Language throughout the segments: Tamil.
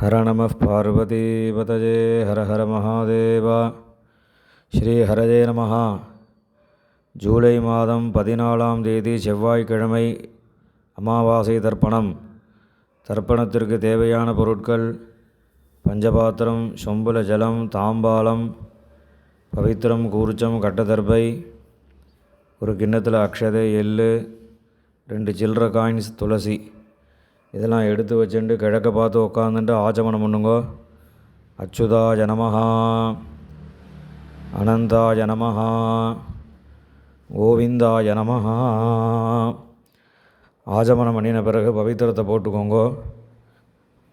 ஹர நம பார்வதிபதஜே ஹர ஹர மகாதேவா. ஸ்ரீ ஹரஜே நம. ஜூலை மாதம் 14ஆம் தேதி செவ்வாய்க்கிழமை, அமாவாசை தர்ப்பணம். தர்ப்பணத்திற்கு தேவையான பொருட்கள்: பஞ்சபாத்திரம், சொம்புல ஜலம், தாம்பாலம், பவித்திரம், கூர்ச்சம், கட்டதர்பை, ஒரு கிண்ணத்தில் அக்ஷதை, எள்ளு, 2 சில்லற காயின்ஸ், துளசி. இதெல்லாம் எடுத்து வச்சுட்டு கிழக்க பார்த்து உட்காந்துட்டு ஆச்சமனம் பண்ணுங்கோ. அச்சுதாய நமஹா, அனந்தாய நமஹா, கோவிந்தாய நமஹா. ஆச்சமனம் பண்ணின பிறகு பவித்திரத்தை போட்டுக்கோங்கோ.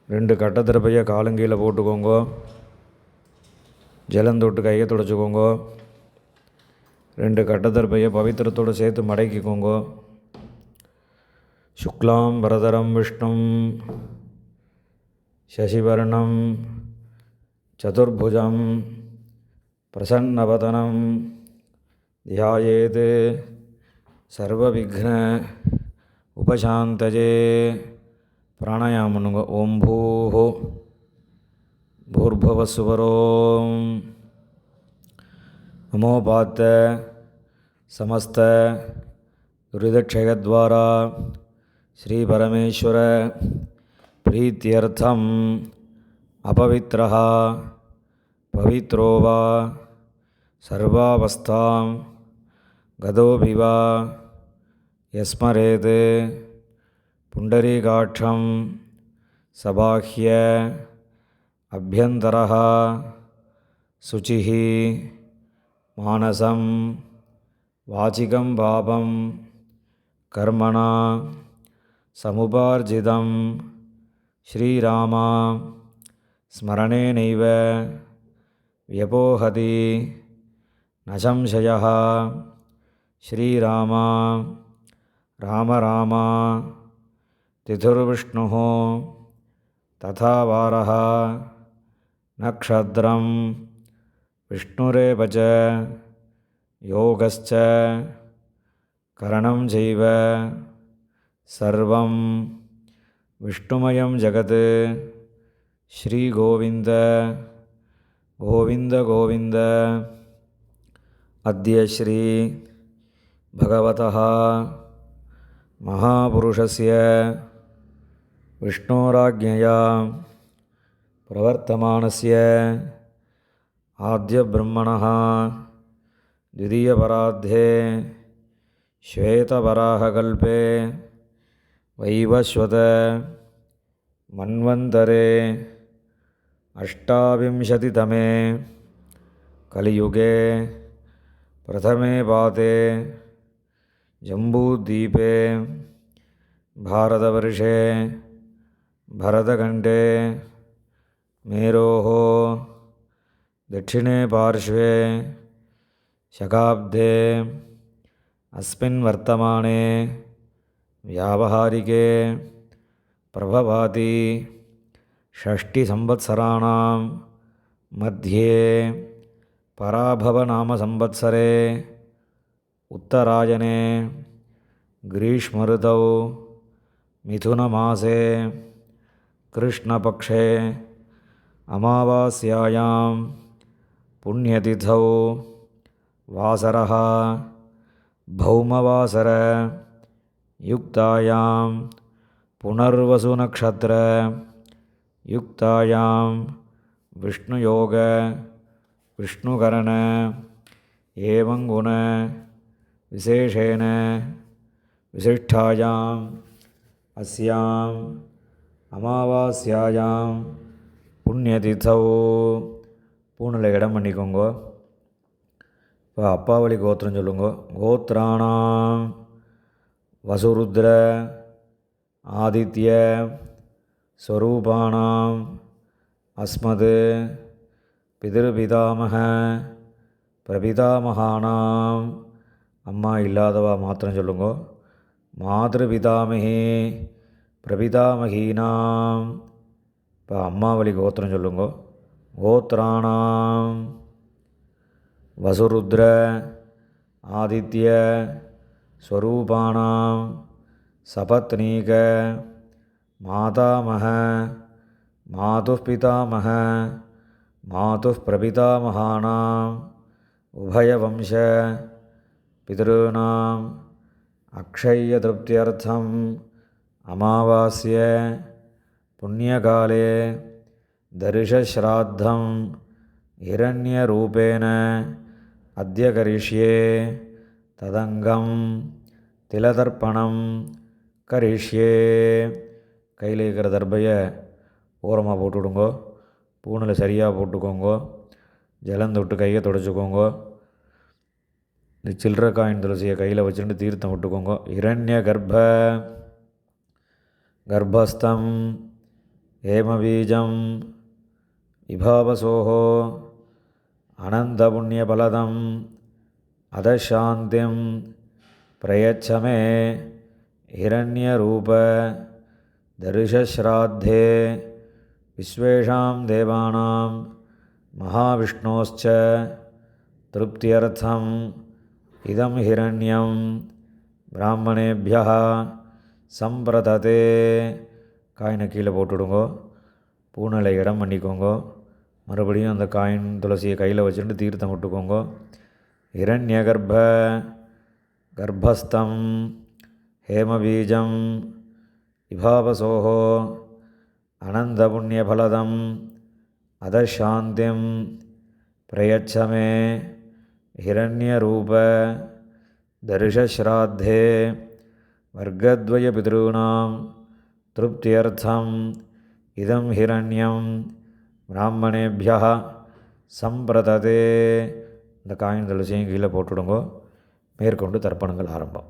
2 கட்டத்திருப்பையை காலங்கீழே போட்டுக்கோங்கோ. ஜலந்தொட்டு கையை துடைச்சிக்கோங்கோ. 2 கட்டத்திருப்பையை பவித்திரத்தோடு சேர்த்து மடக்கிக்கோங்கோ. சுக்லாம் வரதரம் விஷ்ணும் சசிவர்ணம் சதுர்புஜம் பிரசன்னவதனம் தியாயேத் சர்வவிக்ன உபசாந்தஜே. பிராணாயாமம் பண்ணுங்க. ஓம் பூஹோ பூர்பவசுவரோம் நமோபாத்த சமஸ்த துரிதக்ஷயத்வாரா ஸ்ரீ பரமேஸ்வர பிரீத்தியர்த்தம் அபவித்ரஹ பவித்ரோ வா சர்வாவஸ்தாம் கதோபிவா யஸ்மரேத் புண்டரீகாட்சம் சபாஹ்ய அப்யந்தரஹ சுசிஹி மானசம் வாசிகம் பாபம் கர்மணா சமுபார்ஜிதம் ஸ்ரீராமா ஸ்மரணேனைவ வியபோஹதி நசம்சயः. ஸ்ரீராமா ராம ராமா திதுர்விஷ்ணுः ததா வாரः நக்ஷத்ரம் விஷ்ணுரேவ ச யோகஸ்ச கரணம் செய்வ சர்வம் விஷ்ணுமயம் ஜகத். ஸ்ரீ கோவிந்த கோவிந்த கோவிந்த. அத்ய ஸ்ரீ பகவதः மகாபுருஷஸ்ய விஷ்ணோராஜ்ஞயா பிரவர்த்தமானஸ்ய ஆத்ய பிரம்மணः द्वितीयपरार्धे श्वेतवराहकल्पे वैवस्वत मन्वन्तरे अष्टाविंशतितमे कलियुगे प्रथमे पादे जम्बूद्वीपे भारतवर्षे भरतखण्डे मेरोः दक्षिणे पार्श्वे शकाब्दे अस्मिन् वर्तमाने व्यावहारिके प्रभवाति षष्टिसंवत्सराणां मध्ये पराभवनामसंवत्सरे उत्तरायणे ग्रीष्मऋतौ मिथुनमासे कृष्णपक्षे अमावास्यायां पुण्यतिथौ वासरः भौमवासर युक्तायां पुनर्वसुनक्षत्र युक्तायां विष्णुयोग विष्णुकरण एवं गुण विशेषेण विशिष्टायाम् अस्याम् अमावास्यायां पुण्यतिथौ பூணில் இடம் பண்ணிக்கோங்க. இப்போ அப்பாவளி கோத்திரம் சொல்லுங்க. கோத்ராணாம் வசுருத்ர ஆதித்ய ஸ்வரூபாணாம் அஸ்மத் பிதிருபிதாமக பிரபிதாமகானாம். அம்மா இல்லாதவா மாத்திரம் சொல்லுங்க. மாதృபிதாமகி பிரபிதாமகீனாம். இப்போ அம்மாவளி கோத்திரம் சொல்லுங்க. கோத்ராணாம் வசுருத்ர ஆதித்ய ஸ்வரூபாணாம் சபத்னீக மாதாமக मातुः पितामह मातुः प्रपितामहानाम् उभयवंश पितॄणाम् अक्षय्यतृप्त्यर्थम् अमावास्ये पुण्यकाले दर्शश्राद्धं हिरण्यरूपेण अद्य करिष्ये तदङ्गं तिलतर्पणं करिष्ये. கையில் இருக்கிற தர்பையை ஓரமாக போட்டு விடுங்கோ. பூணில் சரியாக போட்டுக்கோங்கோ. ஜலம் தொட்டு கையை தொடச்சிக்கோங்கோ. இந்த சில்லற காயின் துளசியை கையில் வச்சுட்டு தீர்த்தம் விட்டுக்கோங்க. இரண்ய கர்ப்பஸ்தம் ஏமபீஜம் விபாவசோஹோ அனந்த புண்ணியபலதம் அதசாந்திம் பிரயச்சமே ஹிரண்யரூப தரிசஸ்ராத்தே விஸ்வேஷாம் தேவானாம் மகாவிஷ்ணோஸ்ச திருப்தியர்த்தம் இதம் ஹிரண்யம் பிராமணேபியः சம்பிரததே. காயினை கீழே போட்டுவிடுங்கோ. பூனலை இடம் பண்ணிக்கோங்கோ. மறுபடியும் அந்த காயின் துளசியை கையில் வச்சுட்டு தீர்த்தம் விட்டுக்கோங்கோ. இரண்ய கர்ப்பஸ்தம் ஹேமபீஜம் விபாவசோஹோ அனந்த புண்ணியபலதம் அதசாந்திம் பிரயச்சமே ஹிரண்யரூப தரிசஸ்ராத்தே வர்க்கத்வய பிதॄணாம் திருப்தியர்த்தம் இதம் ஹிரண்யம் பிராமணேபியः சம்பிரததே. இந்த காயின் துளசியும் கீழே போட்டுவிடுங்கோ. மேற்கொண்டு தர்ப்பணங்கள் ஆரம்பம்.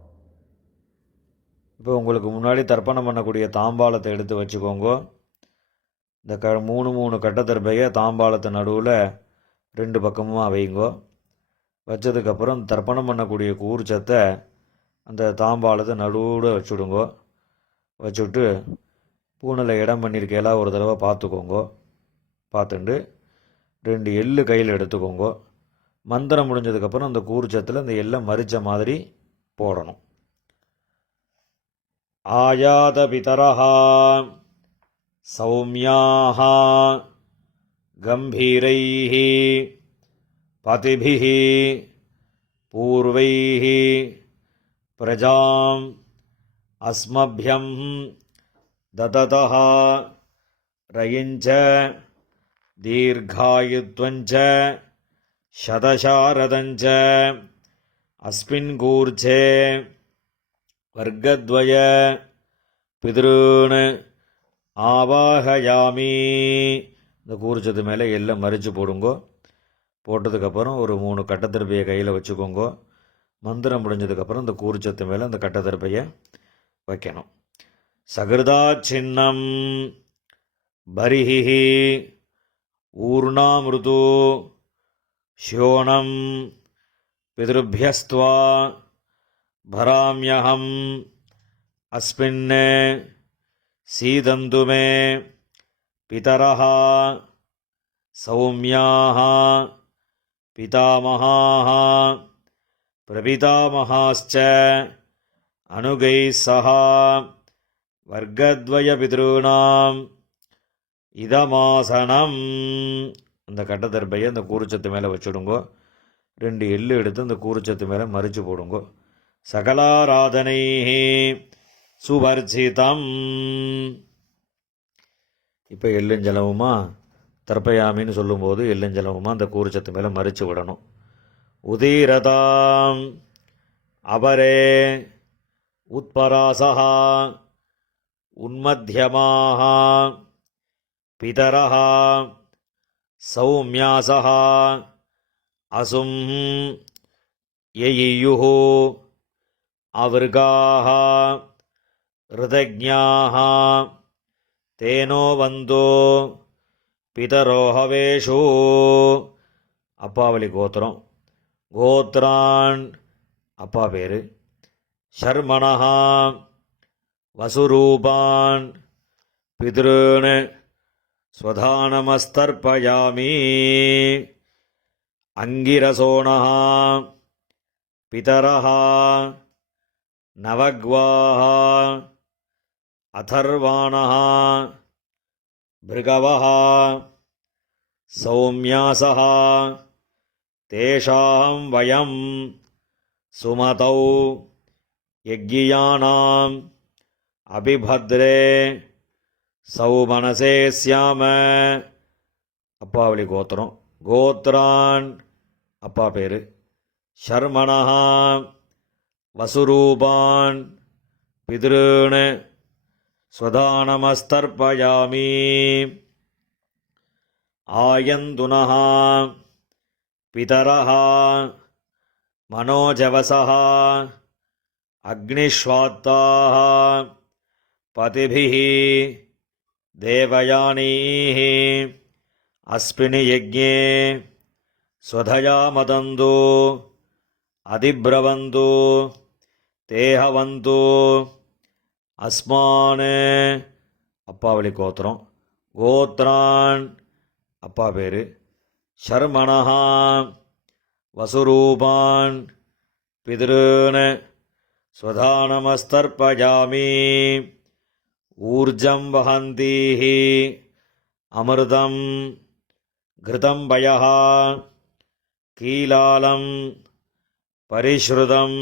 இப்போ உங்களுக்கு முன்னாடி தர்ப்பணம் பண்ணக்கூடிய தாம்பாளத்தை எடுத்து வச்சுக்கோங்க. இந்த மூணு கட்ட தர்பையை தாம்பாளத்து நடுவில் 2 பக்கமும் வைங்கோ. வச்சதுக்கப்புறம் தர்ப்பணம் பண்ணக்கூடிய கூர்ச்சத்தை அந்த தாம்பாளத்தை நடுவில் வச்சுடுங்கோ. வச்சுட்டு பூனில் இடம் பண்ணியிருக்கையெல்லாம் ஒரு தடவை பார்த்துக்கோங்கோ. பார்த்துட்டு 2 எள்ளு கையில் எடுத்துக்கோங்கோ. மந்திரம் முடிஞ்சதுக்கப்புறம் அந்த கூர்ச்சத்தில் அந்த எள்ளை மறித்த மாதிரி போடணும். ஆயாத பிதரஹா சௌமியாக கம்பீரைஹி பதிபிஹி பூர்வைஹி பிரஜாம் அஸ்மப்யம் தததஹ ரயிஞ்ச தீர்காயுத்வஞ்ச சதசாரதஞ்ச அஸ்மின் கூர்ச்சே வர்க்கத்வய பிதॄன் ஆவாஹயாமி. இந்த கூர்ச்சத்து மேலே எல்லாம் மறித்து போடுங்கோ. போட்டதுக்கப்புறம் ஒரு 3 கட்டத்திருப்பையை கையில் வச்சுக்கோங்கோ. மந்திரம் முடிஞ்சதுக்கப்புறம் இந்த கூர்ச்சத்து மேலே அந்த கட்டத்திருப்பையை வைக்கணும். சகிருதா சின்னம் பரிஹி ஊர்ணாமிருது ஷோணம் பிதృभ्यस्त्वा भराम्यहम् अस्मिन् सीदन्तु मे पितरः सौम्याः पितामहाः प्रपितामहाश्च अनुगैः सह वर्गद्वयपितॄणाम् இதமாசனம். அந்த கட்டத்தர்பையை அந்த கூர்ச்சத்து மேலே வச்சுடுங்கோ. 2 எள்ளு எடுத்து அந்த கூர்ச்சத்து மேலே மறித்து போடுங்கோ. சகலாராதனை சுவர்ச்சிதம். இப்போ எள்ளுஞ்சலவுமா தர்ப்பயாமின்னு சொல்லும்போது எள்ளுஞ்சலவுமா அந்த கூர்ச்சத்து மேலே மறித்து விடணும். உதீரதாம் அபரே உத்பராசஹ உன்மத்யமாக பிதரஹ சௌமியாசஹ அசும் யயியுः அவர்காः ருதஜ்ஞாः தேனோ வந்தோ பிதரோஹவேஷு. அப்பாவளி கோத்திரம். கோத்ரான் அப்பா பேர். ஷர்மணஹ வசுரூபான் பிதॄன் ஸ்வதானமஸ்தர்ப்பயாமி. அங்கிரசோணஹ பிதரஹ நவக்வாஹ அதர்வாணஹ பிருகவः சௌம்யாசः தேஷாம் வயம் சுமதௌ யஜ்ஞியானாம் அபிபத்ரே சௌமனசே ஸ்யாம. அப்பாவளி கோத்திரம். கோத்ரான் அப்பா பேர். ஷர்மணः வசுரூபான் பித்ருன் ஸ்வதானமஸ்தர்ப்பயாமி. ஆயந்துனः பிதரः மனோஜவசः அக்னிஷ்வாத்தாः பதிபிः தேவயானீः அஸ்மின் யஜ்ஞே ஸ்வதயா மதந்து அதிப்ரவந்து தேஹவந்து அஸ்மான். அப்பாவளி கோத்திரம். கோத்ரான் அப்பா பேர். ஷர்மணः வசுரூபான் பித்ருன் ஸ்வதானமஸ்தர்ப்பயாமி. ஊர்ஜம் வஹந்தீः அமிர்தம் கிருதம் வயः கீலாலம் பரிஷ்ருதம்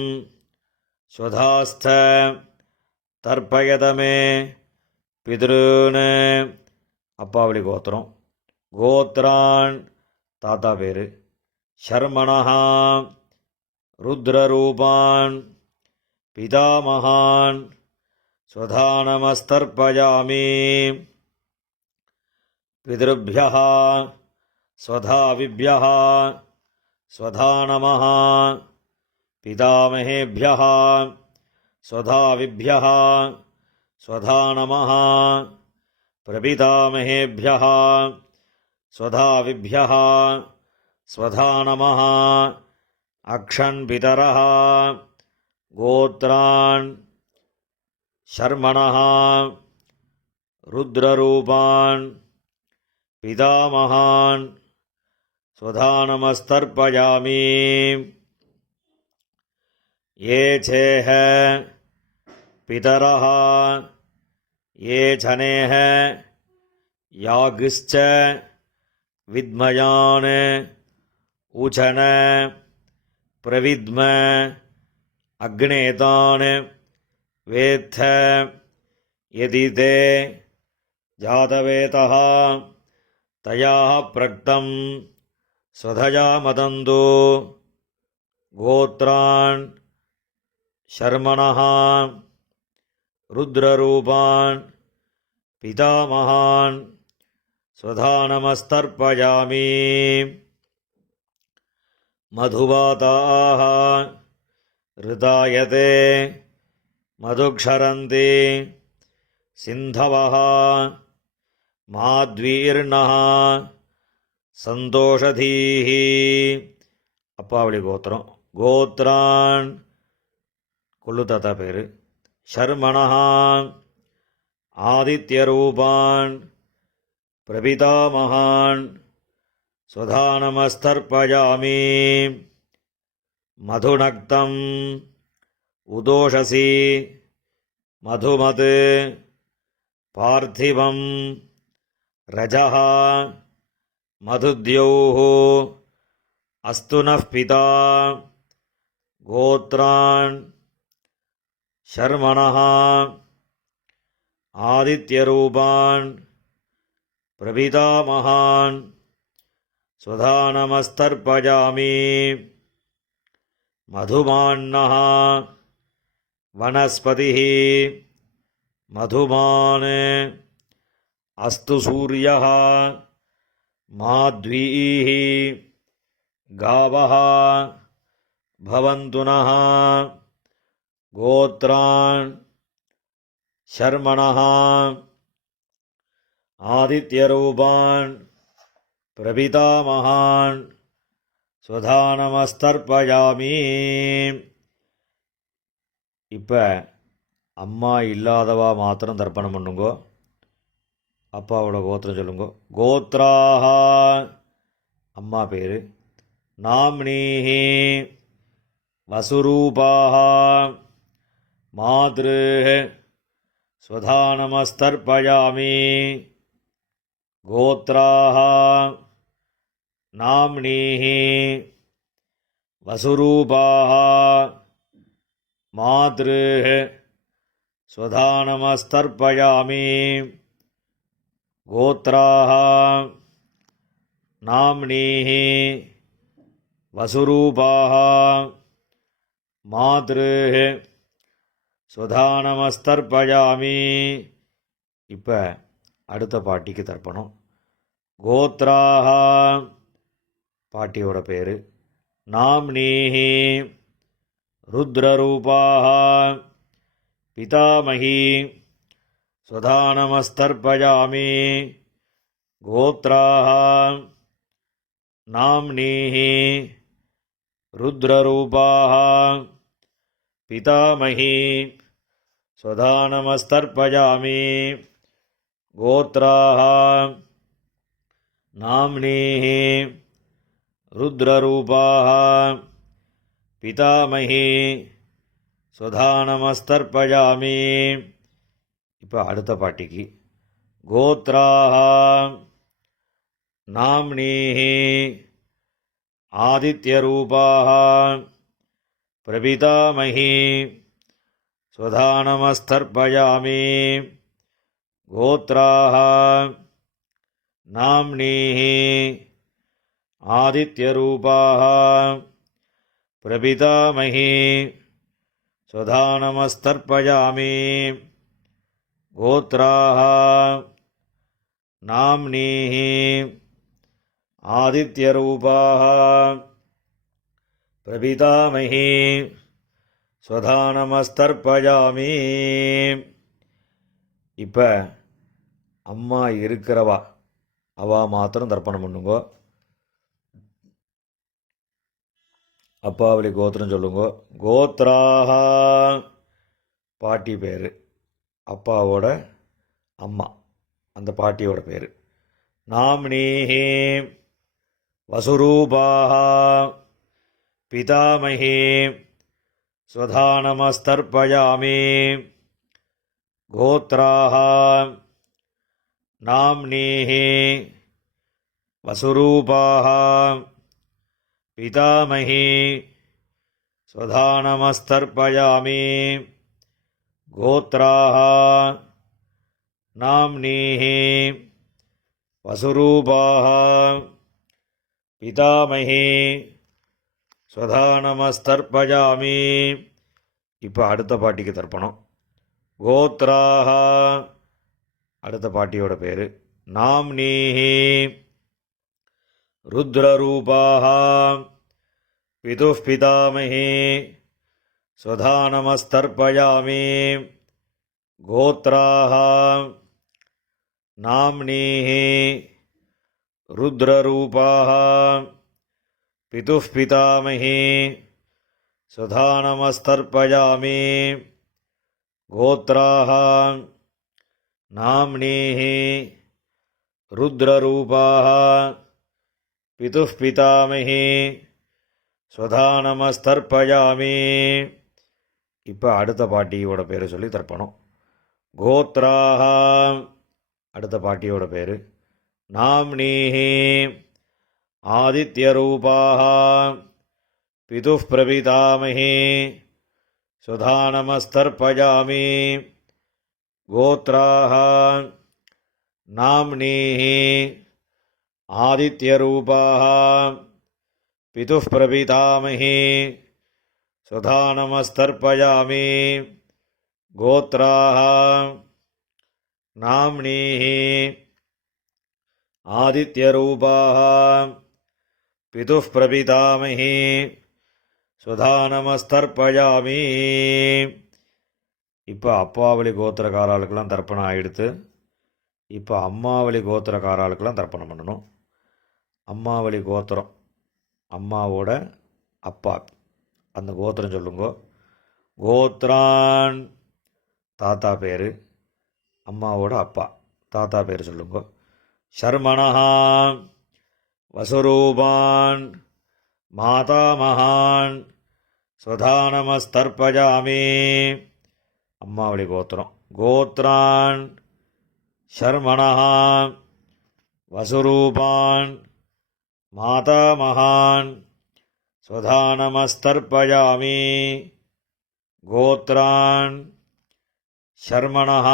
ஸ்வதாஸ்த தர்ப்பயதமே பித்ருன். அப்பாவளி கோத்திரம். கோத்ரான் தாத்தா பேர். ஷர்மணः ருத்ரரூபான் பிதாமகான் ஸ்வதானமஸ்தர்ப்பயாமி. பித்ருभ्यः ஸ்வதாவிभ्यः ஸ்வதா நமः. பிதாமகேभ्यः ஸ்வதாவிभ्यः ஸ்வதா நமः. பிரபிதாமகேभ्यः ஸ்வதாவிभ्यः ஸ்வதா நமः. அக்ஷன் பிதரः கோத்ரான் ஷர்மணः ருத்ரரூபான் பிதாமகான் ஸ்வதானமஸ்தர்ப்பயாமி. ये चेह पितरः ये जनेह यागिश्च विद्मयान् उचन प्रविद्म अग्नेतान् वेत्थ यदि ते जातवेतः तयाः प्रक्तं स्वधया मदन्तु. गोत्रान् ஷர்மணः ருத்ரரூபான் பிதாமகான் ஸ்வதானமஸ்தர்ப்பயாமி. மதுவாதாः ரிதாயதே மதுக்ஷரந்தி சிந்தவः மாத்வீர்ணः சந்தோஷதீः. அப்பாவளி கோத்திரம். கோத்ரான் கொள்ளு தாத்தா பேர். ஷர்மணः ஆதித்யரூபான் பிரபிதாமகான் ஸ்வதானமஸ்தர்ப்பயாமி. மதுநக்தம் உதோஷசி மதுமத் பார்த்திவம் ரஜः மதுத்யௌः அஸ்து நः பிதா. கோத்ரான் ஷர்மணः ஆதித்யரூபான் பிரபிதாமகான் ஸ்வதானமஸ்தர்ப்பயாமி. மதுமான்னः வனஸ்பதிः மதுமான் அஸ்து சூரியः மாத்வீः காவः பவந்து நः. கோத்ரான் ஷர்மணः ஆதித்யரூபான் பிரபிதாமகான் ஸ்வதானமஸ்தர்ப்பயாமி. இப்போ அம்மா இல்லாதவா மாத்திரம் தர்ப்பணம் பண்ணுங்கோ. அப்பாவோட கோத்திரம் சொல்லுங்க. கோத்ராஹ அம்மா பேர். நாம்னீஹி வசுரூபாஹ மாத்ரு ஸ்வதானமஸ்தர்ப்பயாமி. கோத்ராः நாம்னீः வசுரூபாः மாத்ருः ஸ்வதானமஸ்தர்ப்பயாமி. கோத்ராः நாம்னீः வசுரூபாः மாத்ருः ஸ்வதானமஸ்தர்ப்பயாமி. இப்போ அடுத்த பாட்டிக்கு தர்ப்பணம். கோத்ராः பாட்டியோட பேர். நாம்னீः ருத்ரரூபாः பிதாமகி ஸ்வதானமஸ்தர்ப்பயாமி. கோத்ராः நாம்னீः ருத்ரரூபாः பிதாமகி ஸ்வதானமஸ்தர்ப்பயாமி. கோத்ராः நாம்னீः ருத்ரரூபாः பிதாமகி ஸ்வதானமஸ்தர்ப்பயாமி. இப்போ அடுத்த பாட்டிக்கு. கோத்ராः நாம்னீः ஆதித்யரூபாः பிரபிதாமகி ஸ்வதானமஸ்தர்ப்பயாமி. கோத்ராः நாம்னீः ஆதித்யரூபாः பிரபிதாமகி ஸ்வதானமஸ்தர்ப்பயாமி. கோத்ராः நாம்னீः ஆதித்யரூபாः பிரபிதாமகி ஸ்வதானமஸ்தர்ப்பயாமி. இப்போ அம்மா இருக்கிறவா அவா மாத்திரம் தர்ப்பணம் பண்ணுங்கோ. அப்பாவளி கோத்திரம் சொல்லுங்கோ. கோத்ராः பாட்டி பேர், அப்பாவோட அம்மா, அந்த பாட்டியோட பேர். நாம்னீः வசுரூபாः பிதாமகி ஸ்வதானமஸ்தர்ப்பயாமி. கோத்ராः நாம்னீः வசுரூபாः பிதாமகி ஸ்வதானமஸ்தர்ப்பயாமி. கோத்ராः நாம்னீः வசுரூபாः பிதாமகி ஸ்வதானமஸ்தர்ப்பயாமி. இப்போ அடுத்த பாட்டிக்கு தர்ப்பணம். கோத்ராः அடுத்த பாட்டியோட பேர். நாம்னீः ருத்ரரூபாः பிதுः பிதாமகி ஸ்வதானமஸ்தர்ப்பயாமி. கோத்ராः நாம்னீः ருத்ரரூபாः பிதுः பிதாமகி ஸ்வதானமஸ்தர்ப்பயாமி. கோத்ராः நாம்னீः ருத்ரரூபாः பிதுः பிதாமகி ஸ்வதானமஸ்தர்ப்பயாமி. இப்போ அடுத்த பாட்டியோட பேர் சொல்லி தர்ப்பணம். கோத்ராः அடுத்த பாட்டியோட பேர். நாம்னீः ஆதித்யரூபாः பிதுः பிரபிதாமகி ஸ்வதானமஸ்தர்ப்பயாமி. கோத்ராः நாம்னீः ஆதித்யரூபாः பிதுः பிரபிதாமகி ஸ்வதானமஸ்தர்ப்பயாமி. கோத்ராः நாம்னீः ஆதித்யரூபாः பிதுः பிரபிதாமகி ஸ்வதானமஸ்தர்ப்பயாமி. இப்போ அப்பாவளி கோத்திரக்காராளுக்கெல்லாம் தர்ப்பணம் ஆகிடுத்து. இப்போ அம்மாவளி கோத்திரக்காராளுக்கெல்லாம் தர்ப்பணம் பண்ணணும். அம்மாவளி கோத்திரம், அம்மாவோட அப்பா, அந்த கோத்திரம் சொல்லுங்கோ. கோத்ரான் தாத்தா பேர், அம்மாவோட அப்பா தாத்தா பேர் சொல்லுங்கோ. ஷர்மணஹா வசுரூபான் மாதாமகான் ஸ்வதானமஸ்தர்ப்பயாமி. அம்மாவளி கோத்திரம். கோத்ரான் ஷர்மணஹா வசுரூபான் மாதாமகான் ஸ்வதானமஸ்தர்ப்பயாமி கோத்ரான் ஷர்மணः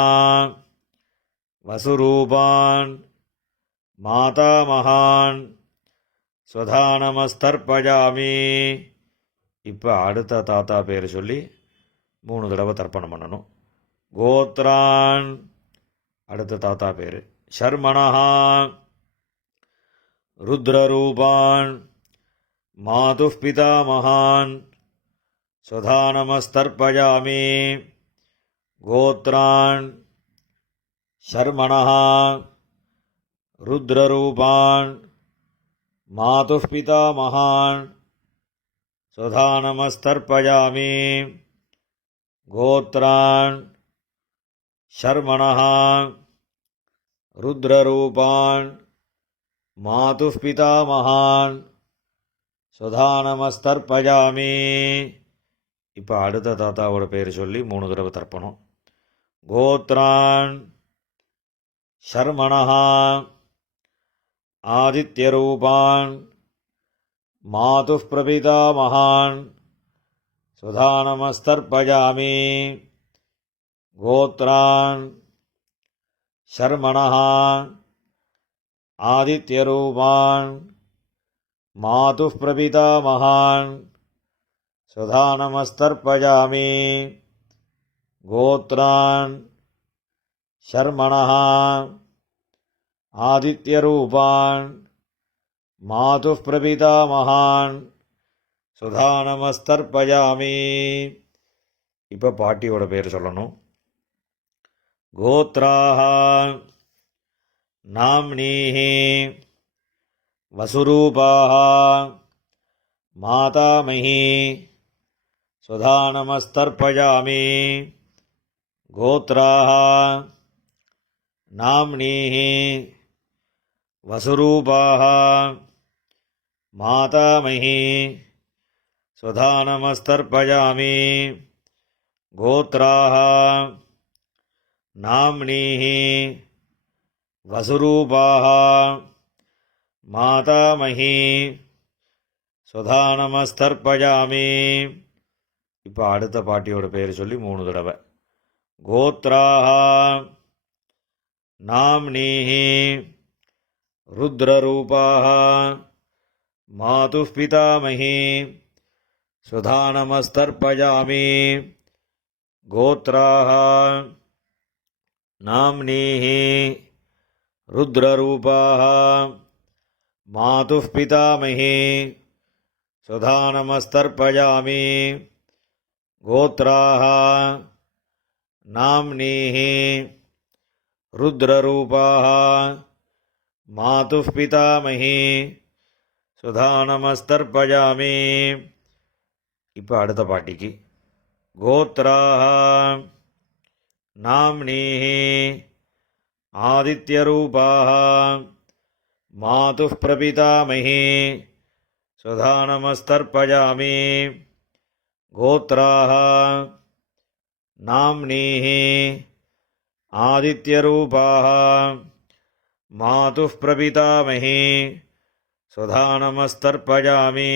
வசுரூபான் மாதாமகான் ஸ்வதானமஸ்தர்ப்பயாமி. இப்போ அடுத்த தாத்தா பேர் சொல்லி 3 தடவை தர்ப்பணம் பண்ணணும். கோத்ரான் அடுத்த தாத்தா பேர், ஷர்மணः ருத்ரரூபான் மாதுः பிதாமகான் ஸ்வதானமஸ்தர்ப்பயாமி கோத்ரான் ஷர்மணः ருத்ரரூபான் மாதுः பிதாமகான் ஸ்வதானமஸ்தர்ப்பயாமி கோத்ரான் ஷர்மணः ருத்ரரூபான் மாதுः பிதாமகான் ஸ்வதானமஸ்தர்ப்பயாமி. இப்போ அடுத்த தாத்தாவோட பேர் சொல்லி 3 தடவை தர்ப்பணம். கோத்ரான் ஷர்மணः ஆதித்யரூபான் மாதுः பிரபிதாமகான் ஸ்வதானமஸ்தர்ப்பயாமி கோத்ரான் ஷர்மணः ஆதித்யரூபான் மாதுः பிரபிதாமகான் ஸ்வதானமஸ்தர்ப்பயாமி கோத்ரான் ஷர்மணः ஆதித்யரூபான் மாதுः பிரபிதாமகான் ஸ்வதானமஸ்தர்ப்பயாமி. இப்போ பாட்டியோட பேர் சொல்லணும். கோத்ராः நாம்னீः வசுரூபாः மாதாமஹி ஸ்வதானமஸ்தர்ப்பயாமி கோத்ராः நாம்னீः வசுரூபாः மாதாமஹி ஸ்வதானமஸ்தர்ப்பயாமி கோத்ராः நாம்னீः வசுரூபாः மாதாமஹி ஸ்வதானமஸ்தர்ப்பயாமி. இப்போ அடுத்த பாட்டியோட பேர் சொல்லி 3 தடவை. கோத்ராः நாம்னீः ருத்ரரூபாः மாதுः பிதாமஹி ஸ்வதானமஸ்தர்ப்பயாமி கோத்ராः நாம்னீः ருத்ரரூபாः மாதுः பிதாமஹி ஸ்வதானமஸ்தர்ப்பயாமி கோத்ராः நாம்னீः ருத்ரரூபாः மாதுः பிதாமஹி ஸ்வதானமஸ்தர்ப்பயாமி. இப்போ அடுத்த பாட்டிக்கு. கோத்ராः நாம்னீः ஆதித்யரூபாः மாதுः பிரபிதாமஹி ஸ்வதானமஸ்தர்ப்பயாமி கோத்ராः நாம்னீः ஆதித்யரூபாः மாதுः பிரபிதாமஹி ஸ்வதானமஸ்தர்ப்பயாமி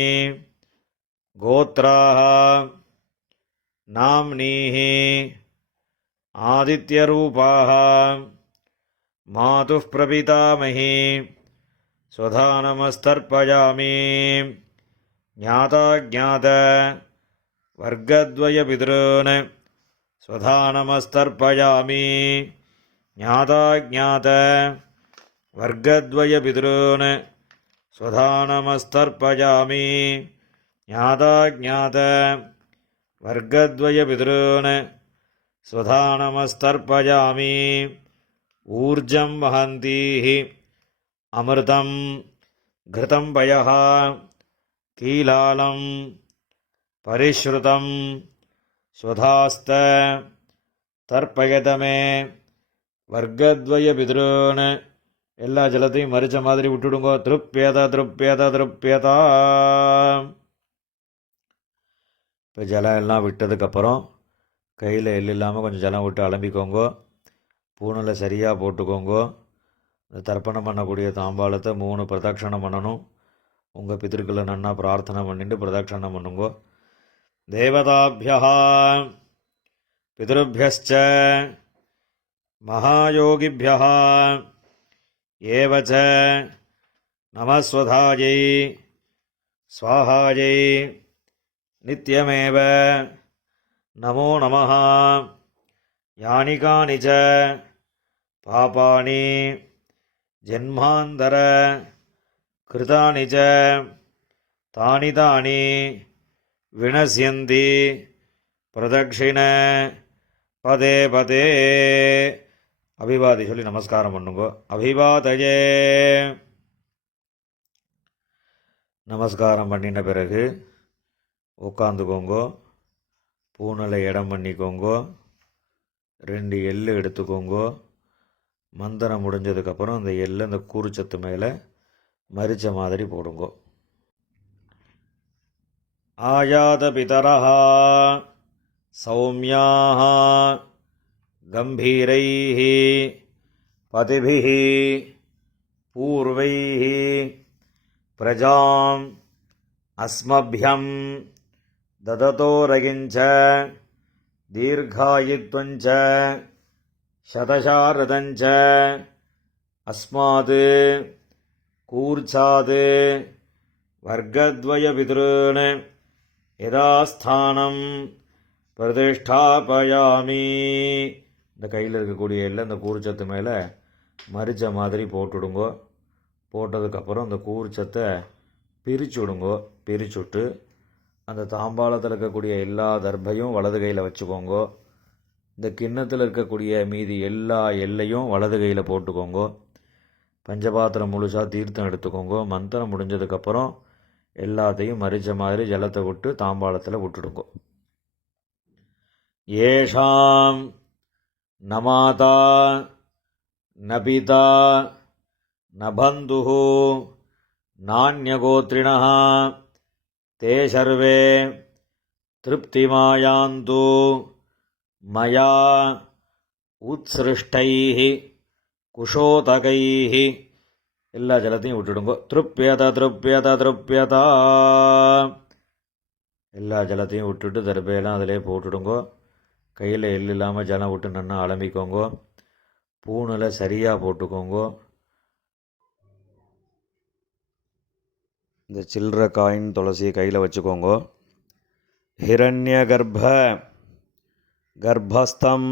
கோத்ராः நாம்னீः ஆதித்யரூபாः மாதுः பிரபிதாமஹி ஸ்வதானமஸ்தர்ப்பயாமி. ஞாதாஜ்ஞாத வர்க்கத்வயபிதॄன் ஸ்வதானமஸ்தர்ப்பயாமி ஞாதாஜ்ஞாத வர்க்கத்வயபிதॄன் ஸ்வதானமஸ்தர்ப்பயாமி ஞாதாஜ்ஞாத வர்க்கத்வயபிதॄன் ஸ்வதானமஸ்தர்ப்பயாமி. ஊர்ஜம் வஹந்தீஹ அமிர்தம் கிருதம் பயः கீலாலம் பரிஷ்ருதம் ஸ்வதாஸ்த தர்ப்பயதமே வர்க்கத்வயபிதॄன். எல்லா ஜலத்தையும் மறிச்ச மாதிரி விட்டுடுங்கோ. திருப்யத திருப்யத திருப்யதா. இப்போ ஜலம் எல்லாம் விட்டதுக்கப்புறம் கையில் எள் இல்லாமல் கொஞ்சம் ஜலம் விட்டு அலம்பிக்கோங்கோ. பூணில் சரியாக போட்டுக்கோங்கோ. இந்த தர்ப்பணம் பண்ணக்கூடிய தாம்பாளத்தை 3 பிரதட்சணம் பண்ணணும். உங்கள் பித்திருக்களை நன்னா பிரார்த்தனை பண்ணிட்டு பிரதட்சணம் பண்ணுங்கோ. தேவதாபியா பிதருபியஸ்ச மகாயோகிபியா ஏவச நமஸ்வதாயை ஸ்வாஹாயை நித்யமேவ நமோ நமः. யானி கானி ச பாபானி ஜன்மாந்தர கிருதானி ச தானி தானி வினஸ்யந்தி பிரதக்ஷிண பதே பதே. அபிவாதி சொல்லி நமஸ்காரம் பண்ணுங்கோ. அபிவாதயே. நமஸ்காரம் பண்ணின பிறகு உட்காந்துக்கோங்கோ. பூனலை இடம் பண்ணிக்கோங்கோ. 2 எள்ளு எடுத்துக்கோங்கோ. மந்திரம் முடிஞ்சதுக்கப்புறம் அந்த எள்ளு அந்த கூறுச்சத்து மேலே மரிச்ச மாதிரி போடுங்கோ. ஆயாத பிதரஹ சௌமியாஹ கம்பீரைஹ பதிபிஹ பூர்வைஹ பிரஜாம் அஸ்மப்யம் தததோரகிஞ்ச தீர்காயித்வஞ்ச சதசாரதஞ்ச அஸ்மாத் கூர்ச்சாத் வர்க்கத்வய பித்ருன் யதாஸ்தானம் பிரதிஷ்டாபயாமி. இந்த கையில் இருக்கக்கூடிய எல்லாம் இந்த கூர்ச்சத்து மேலே மரிச்ச மாதிரி போட்டுவிடுங்கோ. போட்டதுக்கப்புறம் அந்த கூர்ச்சத்தை பிரித்து விடுங்கோ. பிரிச்சுட்டு அந்த தாம்பாளத்தில் இருக்கக்கூடிய எல்லா தர்பையும் வலது கையில் வச்சுக்கோங்கோ. இந்த கிண்ணத்தில் இருக்கக்கூடிய மீதி எல்லா எல்லையும் வலது கையில் போட்டுக்கோங்கோ. பஞ்சபாத்திரம் முழுசாக தீர்த்தம் எடுத்துக்கோங்கோ. மந்திரம் முடிஞ்சதுக்கப்புறம் எல்லாத்தையும் மரிச்ச மாதிரி ஜலத்தை விட்டு தாம்பாளத்தில் விட்டுடுங்கோ. ஏஷாம் நமாதா நபிதா நபந்து நான்யகோத்ரிணः தே சர்வே திருப்திமாயாந்து மயா உத்ஸ்ருஷ்டைः குஷோதகைः. எல்லா ஜலத்தையும் விட்டுடுங்கோ. திருப்யத திருப்யத திருப்யதா. எல்லா ஜலத்தையும் விட்டுட்டு தர்பையெல்லாம் அதிலே போட்டுடுங்கோ. கையில் எள்ளு இல்லாமல் ஜலம் விட்டு நன்னா அலம்பிக்கோங்கோ. பூனில் சரியாக போட்டுக்கோங்கோ. இந்த சில்லற காயின் துளசியை கையில் வச்சுக்கோங்கோ. ஹிரண்ய கர்ப்பஸ்தம்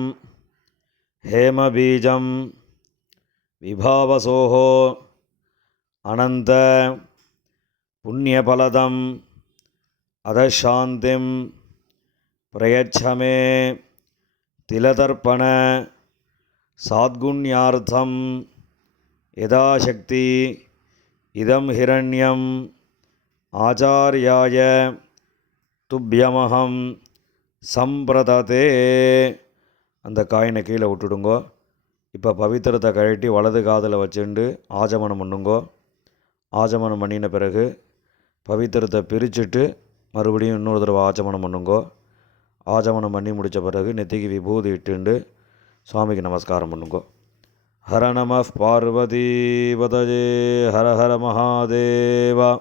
ஹேமபீஜம் விபாவசோஹோ அனந்த புண்ணியபலதம் அதசாந்திம் பிரயச்சமே திலதர்ப்பண சாத்குண்யார்த்தம் யதாசக்தி இதம் ஹிரண்யம் ஆச்சார்யாய துப்யமஹம் சம்பிரததே. அந்த காயினை கீழே விட்டுடுங்கோ. இப்போ பவித்திரத்தை கழட்டி வலது காதில் வச்சுண்டு ஆஜமனம் பண்ணுங்கோ. ஆஜமனம் பண்ணின பிறகு பவித்திரத்தை பிரிச்சுட்டு மறுபடியும் இன்னொரு தடவை ஆஜமனம் பண்ணுங்கோ. ஆஜமனம் பண்ணி முடித்த பிறகு நெத்திக்கு விபூதி இட்டுண்டு சுவாமிக்கு நமஸ்காரம் பண்ணுங்கோ. ஹர நம பார்வதி பதஜே ஹர ஹர மகாதேவா.